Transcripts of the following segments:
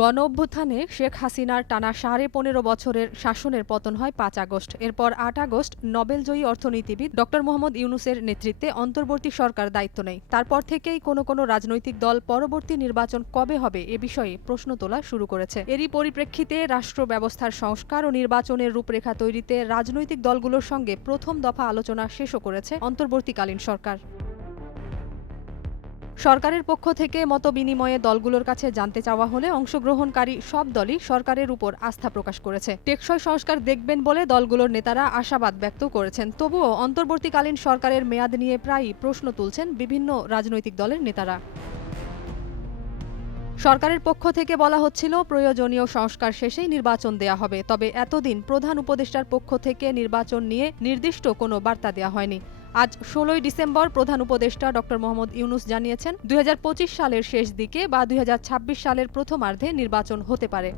গণঅভ্যুত্থানে শেখ হাসিনার টানা ১৫.৫ বছরের শাসনের পতন হয় ৫ আগস্ট। এরপর ৮ আগস্ট নোবেলজয়ী অর্থনীতিবিদ ড. মোহাম্মদ ইউনূসের নেতৃত্বে অন্তর্বর্তী সরকার দায়িত্ব নেয়। তারপর থেকেই কোনো রাজনৈতিক দল পরবর্তী নির্বাচন কবে হবে এ বিষয়ে প্রশ্ন তোলা শুরু করেছে। এরই পরিপ্রেক্ষিতে রাষ্ট্র ব্যবস্থার সংস্কার ও নির্বাচনের রূপরেখা তৈরিতে রাজনৈতিক দলগুলোর সঙ্গে প্রথম দফা আলোচনা শেষও করেছে অন্তর্বর্তীকালীন সরকার। সরকারের পক্ষ থেকে মতবিনিময়ে দলগুলোর কাছে জানতে চাওয়া হলে অংশগ্রহণকারী সব দলই সরকারের উপর আস্থা প্রকাশ করেছে। টেকসই সংস্কার দেখবেন বলে দলগুলোর নেতারা আশাবাদ ব্যক্ত করেছেন। তবুও অন্তর্বর্তীকালীন সরকারের মেয়াদ নিয়ে প্রায়ই প্রশ্ন তুলছেন বিভিন্ন রাজনৈতিক দলের নেতারা। সরকারের পক্ষ থেকে বলা হচ্ছিল প্রয়োজনীয় সংস্কার শেষেই নির্বাচন দেয়া হবে, তবে এতদিন প্রধান উপদেষ্টার পক্ষ থেকে নির্বাচন নিয়ে নির্দিষ্ট কোনো বার্তা দেওয়া হয়নি। আজ ১৬ই ডিসেম্বর প্রধান উপদেষ্টা ড. মোহাম্মদ ইউনূস জানিয়েছেন ২০২৫ সালের শেষ দিকে বা ২০২৬ সালের প্রথমার্ধে নির্বাচন হতে পারে।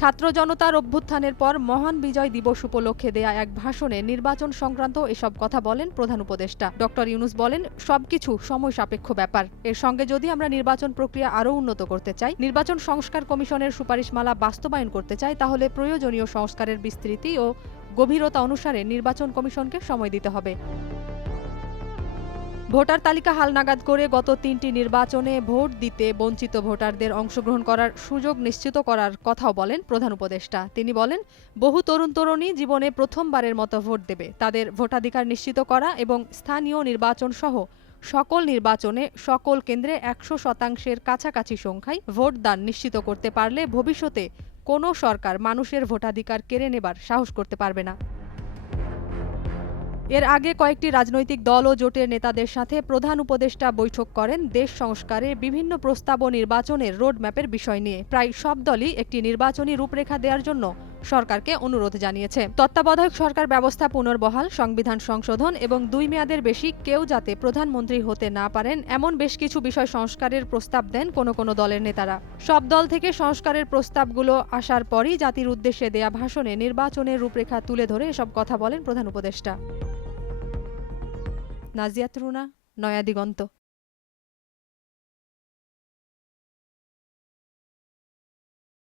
ছাত্র জনতার অভ্যুত্থানের পর মহান বিজয় দিবস উপলক্ষে দেয়া এক ভাষণে নির্বাচন সংক্রান্ত এসব কথা বলেন প্রধান উপদেষ্টা। ড. ইউনূস বলেন, সবকিছু সময় সাপেক্ষ ব্যাপার। এর সঙ্গে যদি আমরা নির্বাচন প্রক্রিয়া আরও উন্নত করতে চাই, নির্বাচন সংস্কার কমিশনের সুপারিশমালা বাস্তবায়ন করতে চাই, তাহলে প্রয়োজনীয় সংস্কারের বিস্তৃতি ও গভীরতা অনুসারে নির্বাচন কমিশনকে সময় দিতে হবে। ভোটার তালিকা হালনাগাদ করে গত ৩টি নির্বাচনে ভোট দিতে বঞ্চিত ভোটারদের অংশগ্রহণ করার সুযোগ নিশ্চিত করার কথাও বলেন প্রধান উপদেষ্টা। তিনি বলেন, বহু তরুণ-তরুণী জীবনে প্রথমবারের মতো ভোট দেবে। তাদের ভোটাধিকার নিশ্চিত করা এবং স্থানীয় নির্বাচন সহ সকল নির্বাচনে সকল কেন্দ্রে ১০০% কাছাকাছি সংখ্যায় ভোটদান নিশ্চিত করতে পারলে ভবিষ্যতে কোনো সরকার মানুষের ভোটাধিকার কেড়ে নেবার সাহস করতে পারবে না। এর আগে কয়েকটি রাজনৈতিক দল ও জোটের নেতাদের সাথে প্রধান উপদেষ্টা বৈঠক করেন দেশ সংস্কারে বিভিন্ন প্রস্তাব ও নির্বাচনের রোডম্যাপের বিষয় নিয়ে। প্রায় সব দলই একটি নির্বাচনী রূপরেখা দেওয়ার জন্য সরকারকে অনুরোধ জানিয়েছে। তত্ত্বাবধায়ক সরকার ব্যবস্থা পুনর্বহাল, সংবিধান সংশোধন এবং ২ মেয়াদের বেশি কেউ যাতে প্রধানমন্ত্রী হতে না পারেন এমন বেশ কিছু বিষয় সংস্কারের প্রস্তাব দেন কোনো দলের নেতারা। সব দল থেকে সংস্কারের প্রস্তাবগুলো আসার পরই জাতির উদ্দেশ্যে দেয়া ভাষণে নির্বাচনের রূপরেখা তুলে ধরে এসব কথা বলেন প্রধান উপদেষ্টা। নাজিয়াত রুনা, নয়া দিগন্ত।